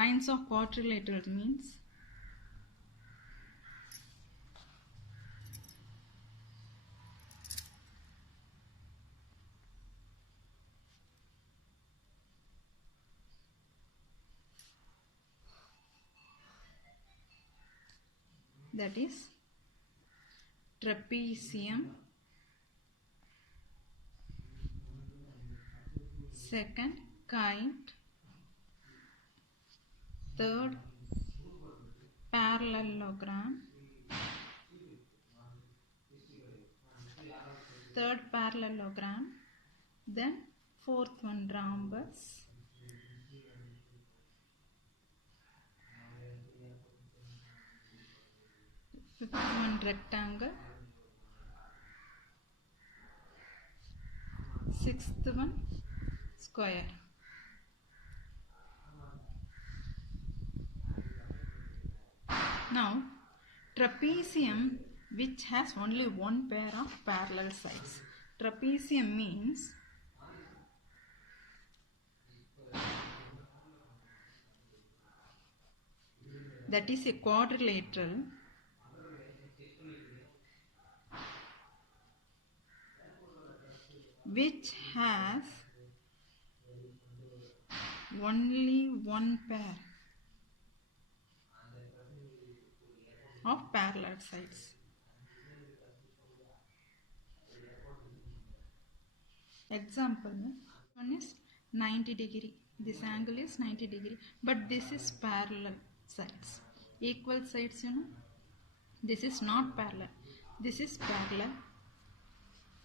Kinds of quadrilaterals means that is trapezium, second kite, third parallelogram, then fourth one rhombus, fifth one rectangle, sixth one square. Now trapezium, which has only one pair of parallel sides. Trapezium means that is a quadrilateral which has only one pair of parallel sides. Example, one is 90 degree. This angle is 90 degree, but this is parallel sides. Equal sides, you know. This is not parallel. This is parallel.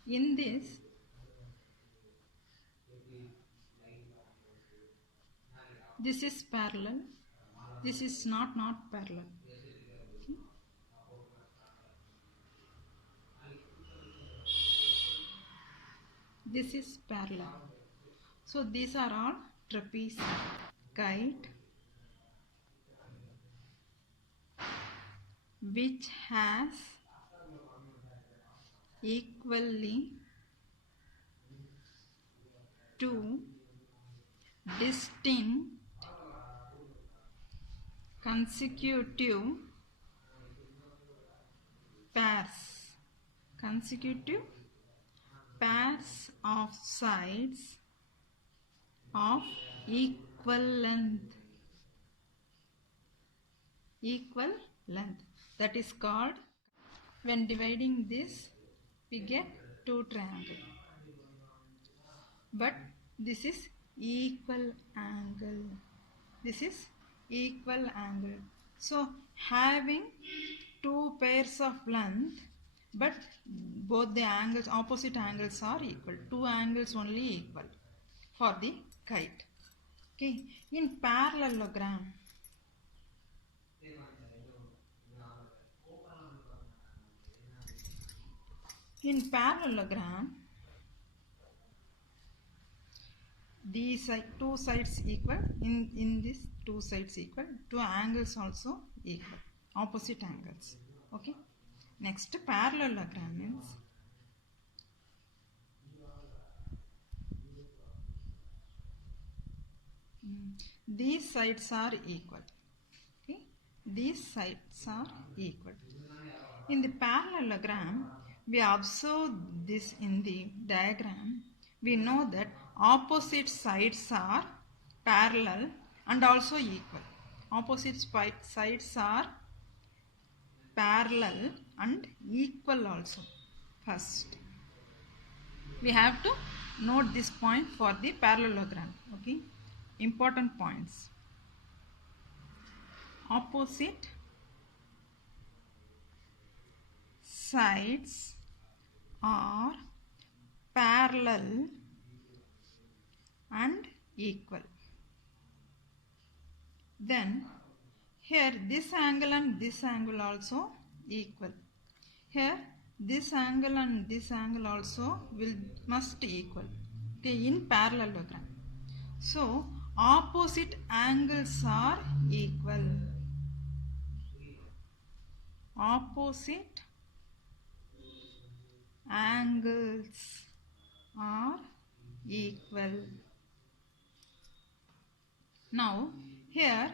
In this, this is parallel. This is not parallel. Okay. This is parallel. So these are all trapezium. Kite, which has equally two distinct consecutive pairs of sides of equal length. That is called, when dividing this, we get two triangles. But this is equal angle. This is equal angle. So having two pairs of length, but both the angles, opposite angles are equal. Two angles only equal for the kite. Okay. In parallelogram, these two sides equal. In this, two sides equal. Two angles also equal. Opposite angles. Okay. Next, parallelogram means these sides are equal. Okay. These sides are equal. In the parallelogram, we observe this in the diagram. We know that opposite sides are parallel and also equal. Opposite sides are parallel and equal also. First, we have to note this point for the parallelogram. Okay. Important points. Opposite sides are parallel and equal. Then here this angle and this angle also equal. Here this angle and this angle also must equal. Okay, in parallelogram. So opposite angles are equal. Opposite angles are equal. Now here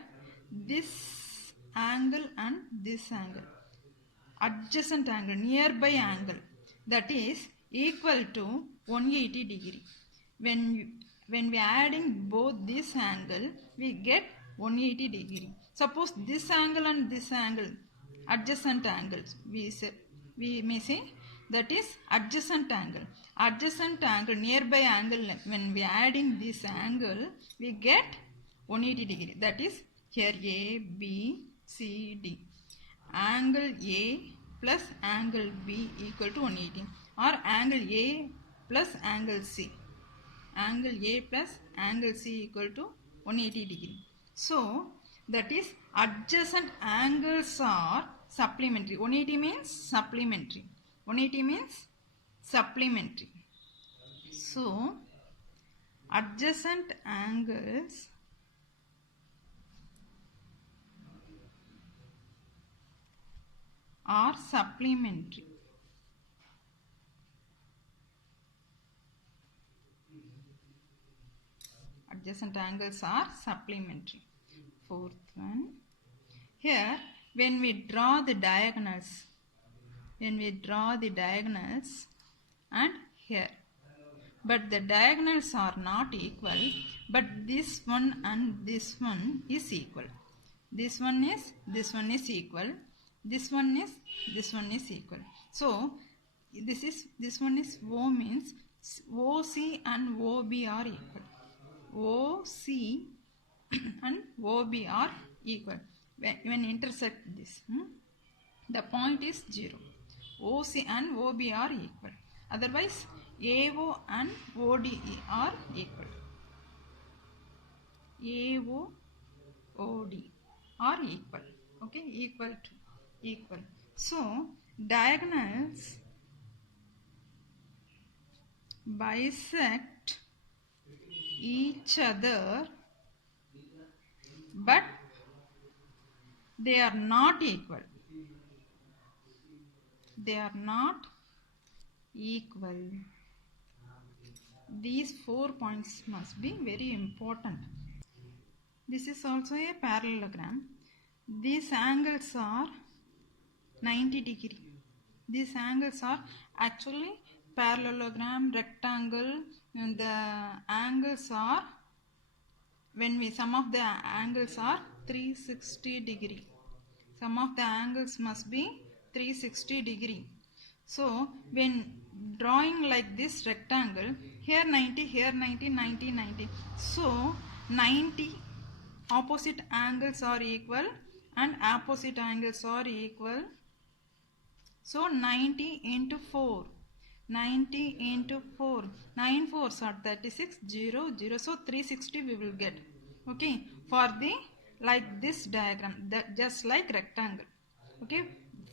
this angle and this angle, adjacent angle, nearby angle, that is equal to 180 degree. When we are adding both this angle, we get 180 degree. Suppose this angle and this angle, adjacent angles, we may say that is adjacent angle. Adjacent angle, nearby angle, when we are adding this angle, we get 180 degree. That is here A, B, C, D. Angle A plus angle B equal to 180, or angle A plus angle C. Angle A plus angle C equal to 180 degree. So that is adjacent angles are supplementary. 180 means supplementary. 180 means supplementary. So adjacent angles are supplementary. Adjacent angles are supplementary. Fourth one. Here, when we draw the diagonals, and here, but the diagonals are not equal, but this one and this one is equal. This one is equal. This one is equal. So this one is O, means OC and OB are equal. OC and OB are equal. When intersect this, the point is 0. OC and OB are equal. Otherwise, AO and ODE are equal. AO, OD are equal. Okay, equal. So diagonals bisect each other, but they are not equal. They are not equal. These 4 points must be very important. This is also a parallelogram. These angles are 90 degree. These angles are actually parallelogram, rectangle, and the angles are, when we sum of the angles are 360 degree. Sum of the angles must be 360 degree. So when drawing like this rectangle, here 90, here 90, 90, 90. So 90 opposite angles are equal and opposite angles are equal. So 90 into 4. 90 into 4. 9 4s are 36, 0, 0. So 360 we will get. Okay. For the, like this diagram, just like rectangle. Okay.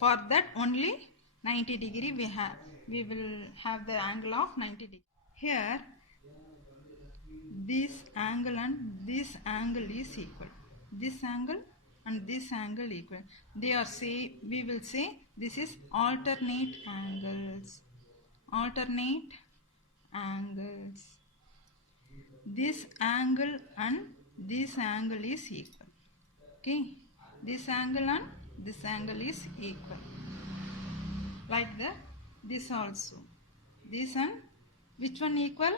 For that only 90 degree we will have the angle of 90 degree. Here this angle and this angle is equal. This angle and this angle equal. They are we will say this is alternate angles. Alternate angles. This angle and this angle is equal. Okay. This angle and this angle is equal. Like that, this also. This and which one equal?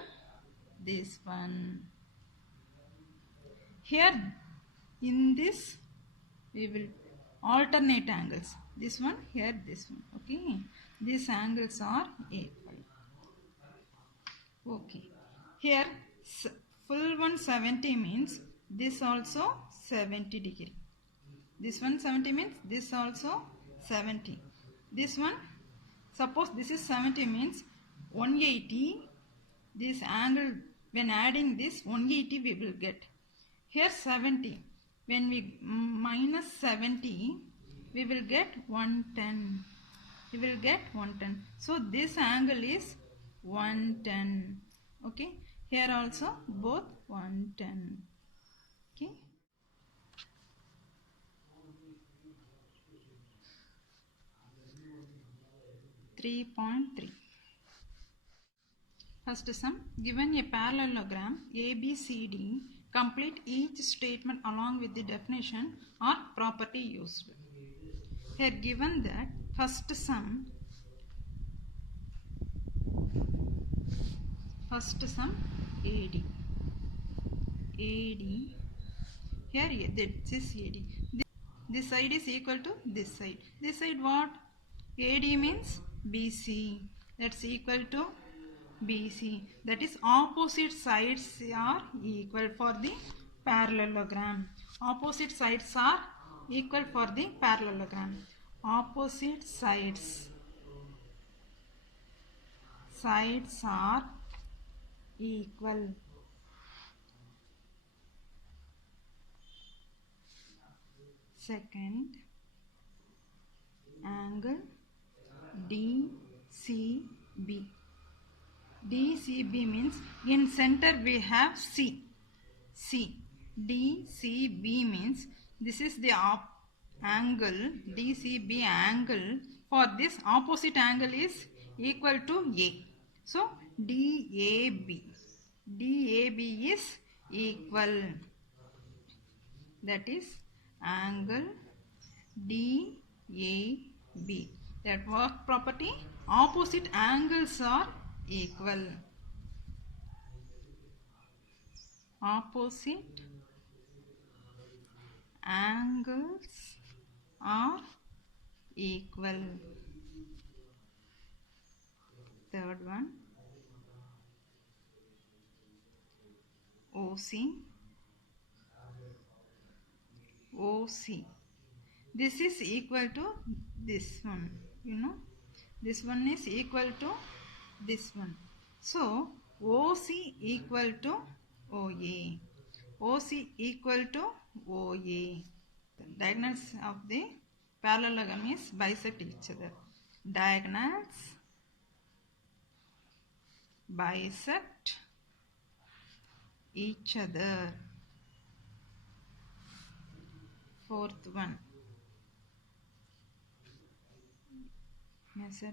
This one. Here in this we will alternate angles. This one, here this one. Okay. These angles are equal. Okay. Here full one 70 means this also 70 degree. This one 70 means this also 70. This one, suppose this is 70 means 180. This angle, when adding this 180 we will get. Here 70. When we minus 70, we will get 110. We will get 110. So this angle is 110. Okay. Here also both 110. Okay. .3. First sum, given a parallelogram ABCD, complete each statement along with the definition or property used. Here given that first sum AD. Here this is AD. This side is equal to this side. This side what? AD means BC. That's equal to BC. That is opposite sides are equal for the parallelogram. Opposite sides are equal for the parallelogram. Opposite sides are equal. Second, angle DCB. DCB means in center we have C. DCB means this is the angle, DCB angle for this opposite angle is equal to A. So DAB is equal. That is angle DAB. That what property? Opposite angles are equal. Opposite angles are equal. Third one, OC. This is equal to this one. You know, this one is equal to this one. So OC equal to OA. OC equal to OA. The diagonals of the parallelogram is bisect each other. Diagonals bisect each other. Fourth one, measure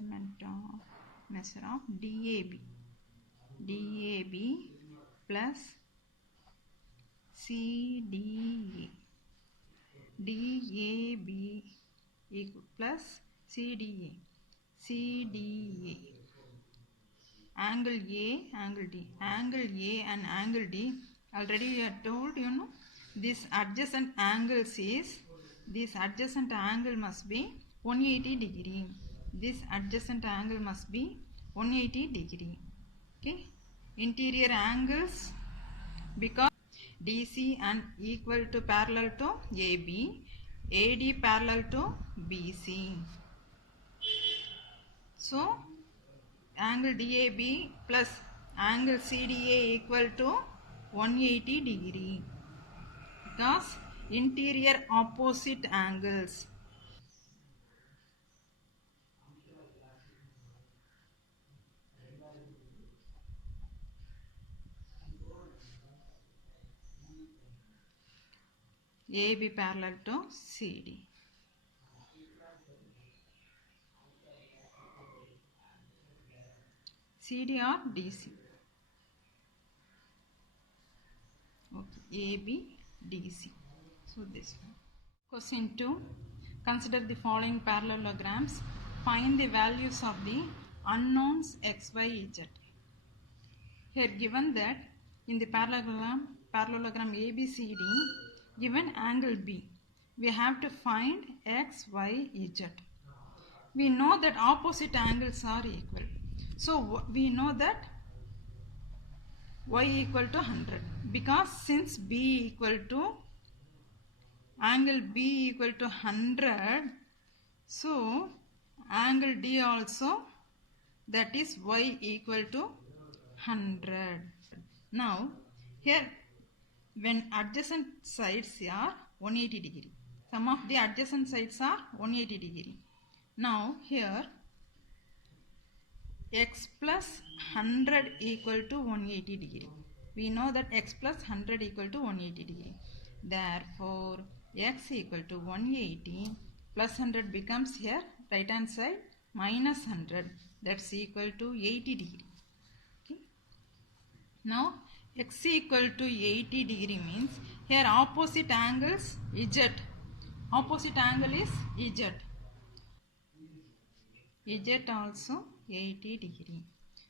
of DAB plus CDA. DAB equal plus CDA. Angle A, angle D. Angle A and angle D, already we are told, you know, this adjacent angle must be 180 degree. This adjacent angle must be 180 degree. Okay. Interior angles, because DC and equal to parallel to AB, AD parallel to BC. So angle DAB plus angle CDA equal to 180 degree. Because interior opposite angles. AB parallel to CD. CD or DC. Okay, AB, DC. So this one. Question 2. Consider the following parallelograms. Find the values of the unknowns x, y, z. Here given that in the parallelogram ABCD, given angle B, we have to find x, y, z. We know that opposite angles are equal. So we know that y equal to 100, because since B equal to angle B equal to 100, so angle D also, that is y equal to 100. Now here when adjacent sides are 180 degree, some of the adjacent sides are 180 degree. Now here x plus 100 equal to 180 degree. We know that x plus 100 equal to 180 degree. Therefore x equal to 180 plus 100 becomes here right hand side minus 100, that's equal to 80 degree. Okay. Now x equal to 80 degree means here opposite angles z. Opposite angle is z. Z also 80 degree.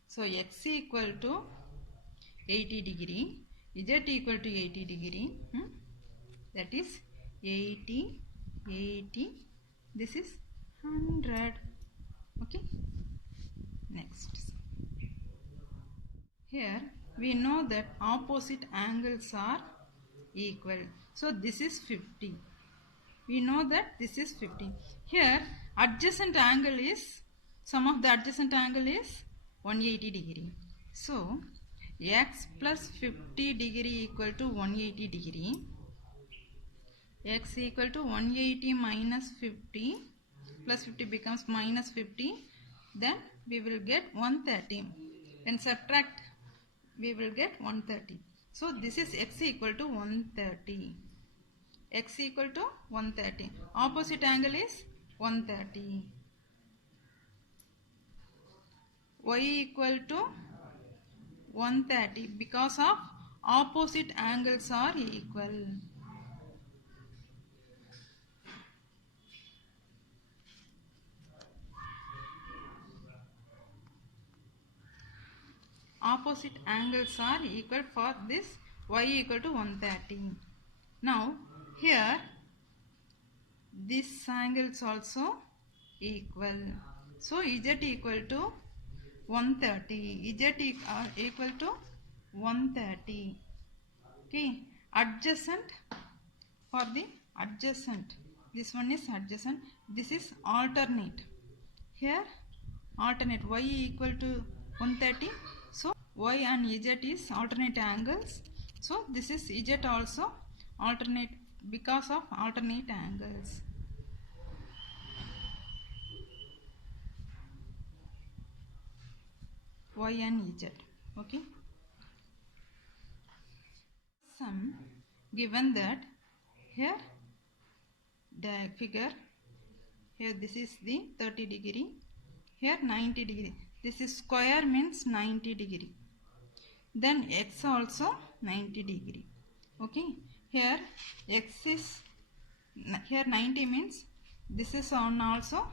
So x equal to 80 degree, z equal to 80 degree. That is 80, 80. This is 100. Okay. Next. Here we know that opposite angles are equal. So this is 50. We know that this is 50. Here adjacent angle is, sum of the adjacent angle is 180 degree. So x plus 50 degree equal to 180 degree. X equal to 180 minus 50 plus 50 becomes minus 50. Then we will get 130. When subtract, we will get 130. So this is x equal to 130. X equal to 130. Opposite angle is 130. Y equal to 130 because of opposite angles are equal. Opposite angles are equal for this y equal to 130. Now here this angle is also equal. So z equal to 130. Z equal to 130. Okay. Adjacent, for the adjacent. This one is adjacent. This is alternate. Here alternate y equal to 130. So y and z is alternate angles. So this is z also alternate because of alternate angles. Y and z. Okay. Some given that here the figure, here this is the 30 degree, here 90 degree. This is square means 90 degree. Then x also 90 degree. Okay. Here x is, here 90 means this is on also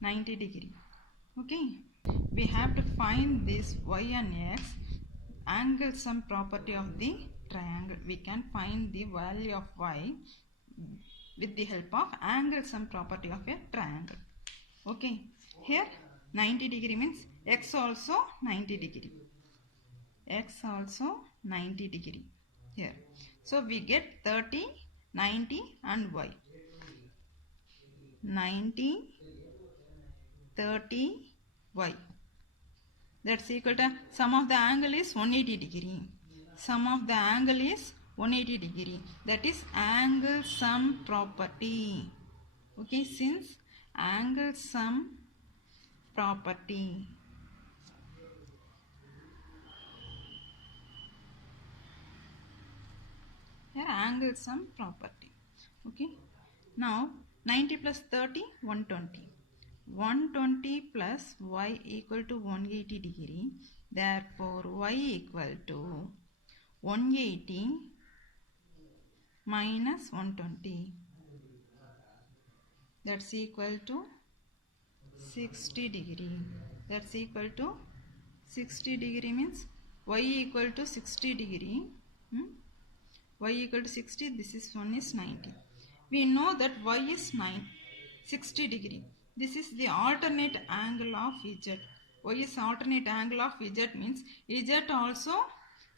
90 degree. Okay. We have to find this y and x angle sum property of the triangle. We can find the value of y with the help of angle sum property of a triangle. Okay. Here 90 degree means x also 90 degree. X also 90 degree here. So we get 30, 90 and y. 90, 30, y. That's equal to sum of the angle is 180 degree. Sum of the angle is 180 degree. That is angle sum property. Okay, since angle sum property. Here angle sum property. Okay. Now 90 plus 30, 120. 120 plus y equal to 180 degree. Therefore y equal to 180 minus 120. That's equal to 60 degree. That's equal to 60 degree means y equal to 60 degree. Y equal to 60. This is one is 90. We know that y is 60 degree. This is the alternate angle of z. Y is alternate angle of z means z also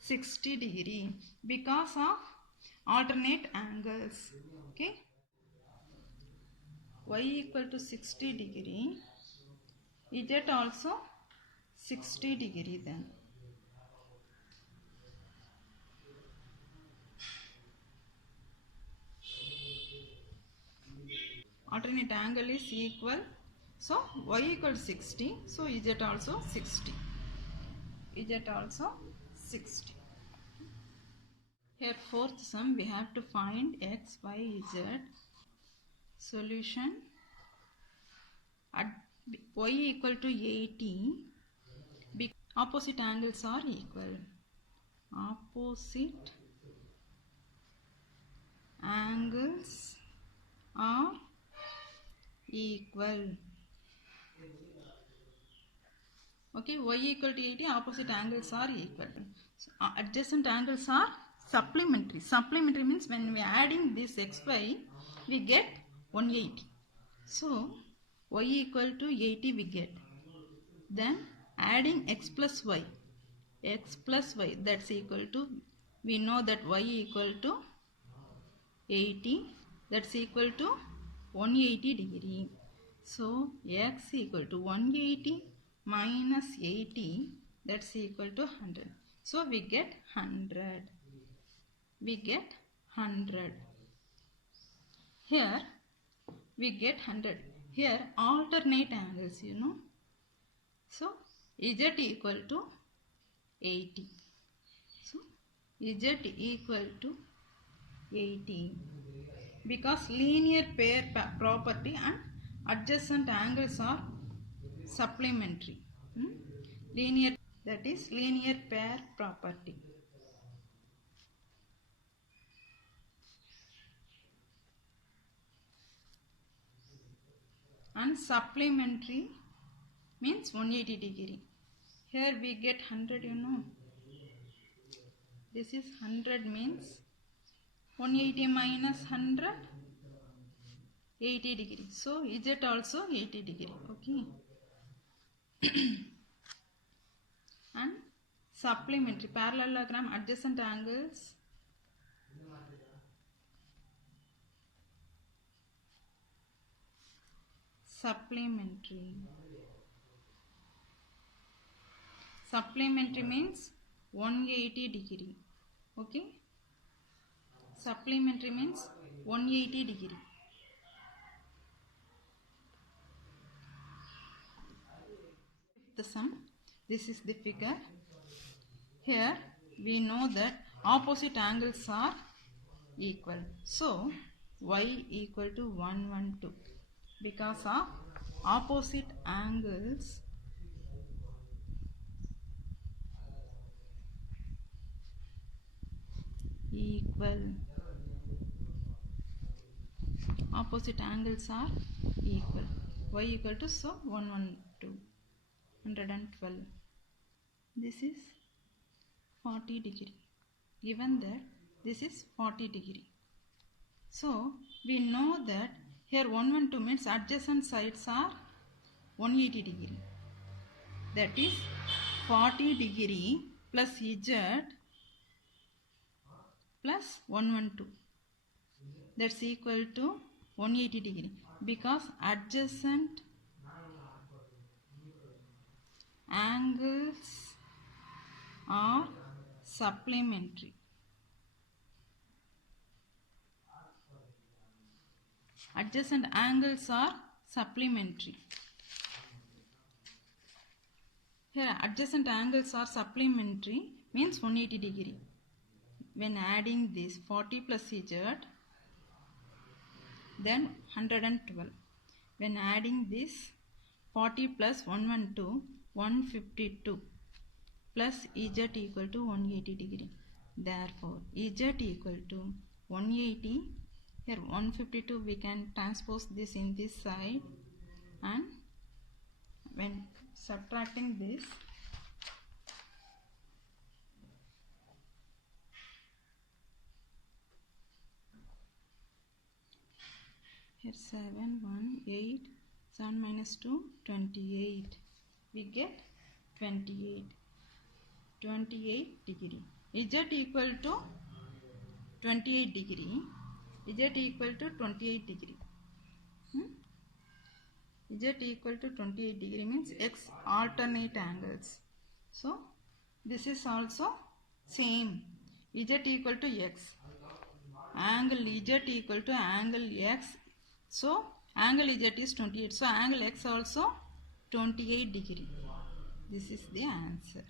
60 degree because of alternate angles. Okay. Y equal to 60 degree. Z also 60 degree then. Alternate angle is equal. So y equal to 60. So z also 60. Z also 60. Here fourth sum we have to find x, y, z. Solution. At y equal to 80. Opposite angles are equal. opposite angles are equal. Okay, y equal to 80, opposite angles are equal. So, adjacent angles are supplementary. Supplementary means when we are adding this xy, we get 180. So, y equal to 80 we get. Then adding x plus y, that's equal to, we know that y equal to 80, that's equal to 180 degree. So x equal to 180 minus 80, that's equal to 100. So we get 100. We get 100. Here we get 100. Here alternate angles, you know. So z equal to 80. So z equal to 80. Because linear pair property and adjacent angles are supplementary. Linear, that is linear pair property. And supplementary means 180 degree. Here we get 100, you know. This is 100 means 180 minus 100, 80 degree. So z also 80 degree. Okay. And supplementary parallelogram adjacent angles supplementary. Supplementary means 180 degree. Okay. Supplementary means 180 degree. The sum, this is the figure. Here we know that opposite angles are equal. So y equal to 112 because of opposite angles equal. Opposite angles are equal. Y equal to, so 112, 112. This is 40 degree. Given that this is 40 degree. So we know that here 112 means adjacent sides are 180 degree. That is 40 degree plus z plus 112. That's equal to 180 degree because adjacent angles are supplementary. Adjacent angles are supplementary. Here adjacent angles are supplementary means 180 degree. When adding this 40 plus z, then 112. When adding this 40 plus 112, 152 plus z equal to 180 degree. Therefore z equal to 180. Here 152 we can transpose this in this side, and when subtracting this, here 7, 1, 8, 7 minus 2, 28. We get 28. 28 degree. Z equal to 28 degree. Z equal to 28 degree. Z equal to 28 degree means x alternate angles. So this is also same. Z equal to x. Angle Z equal to angle x. So angle Z is 28. So angle x also 28 degree. This is the answer.